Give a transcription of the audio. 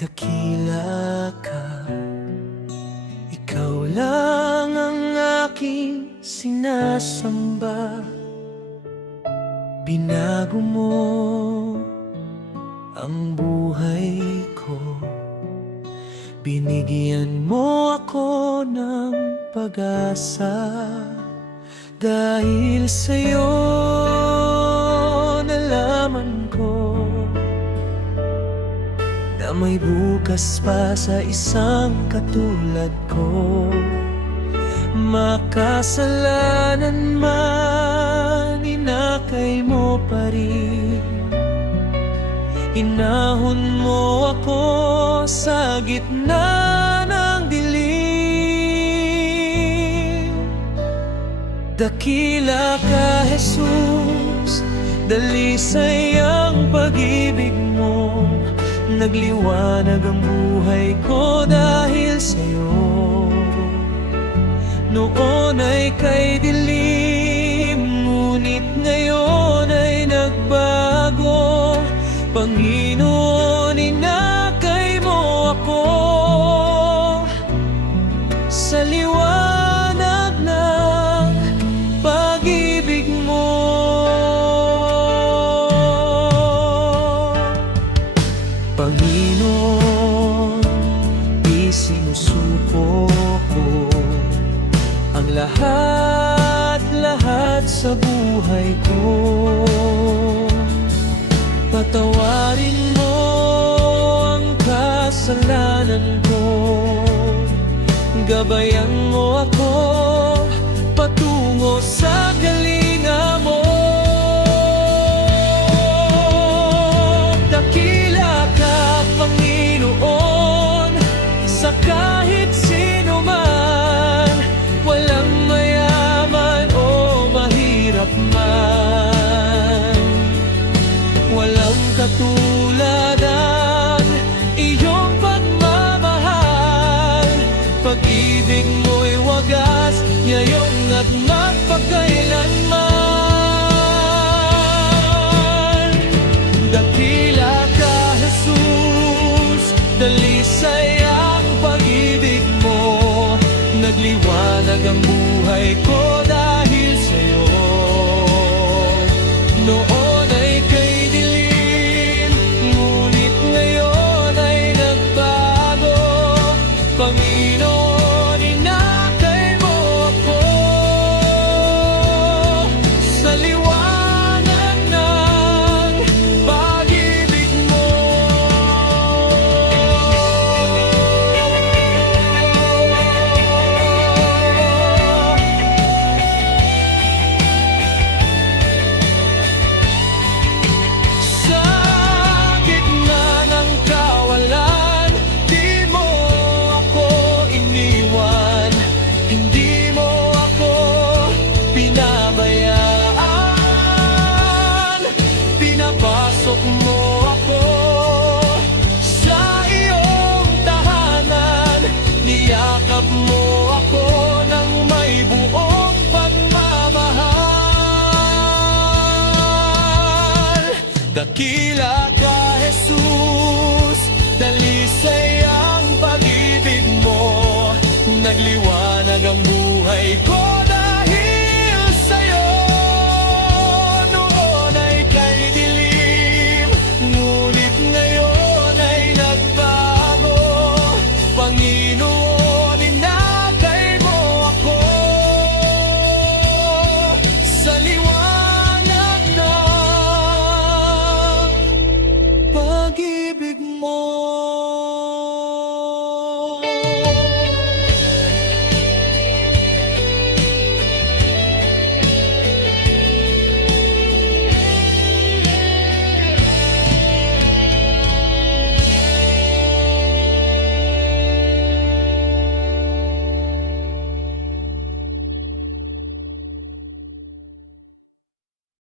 Dakila ka, ikaw lang ang aking sinasamba. Binago mo ang buhay ko, binigyan mo ako ng pag-asa. Dahil sa'yo nalaman ko na may bukas pa sa isang katulad ko. Makasalanan man, inakay mo pa rin. Inahon mo ako sa gitna ng dilim. Dakila ka, Jesus, dalisay ang pag-ibig mo. Nagliwanag ang buhay ko dahil sa'yo. Noon ay kay dilim, ngunit ngayon ay nagbago. Panginoon, inakay mo ako sa liwanag ng pag-ibig mo. Panginoon, isinusuko ko ang lahat sa buhay ko. Patawarin mo ang kasalanan ko, gabayan mo ako patungo sa kalinga mo. Dakila ka, Panginoon, sa kahit sino man, walang mayaman o mahirap man. Walang katulad ang iyong pagmamahal. Pag-ibig mo'y wagas, ngayon at magpakailanman. Dakila ka, Jesus, dalisay ang pag-ibig mo. Nagliwanag ang buhay ko dahil sa'yo. Noon ay kay dilim, ngunit ngayon ay nagbago. Panginoon, inakay mo ako sa liwanag ng pag-ibig mo. Sa gitna ng kawalan, di mo ako iniwan, hindi mo ako pinabayaan. Pinapasok mo ako sa iyong tahanan, niyakap mo ako ng may buong pagmamahal. Dakila ka, Jesus,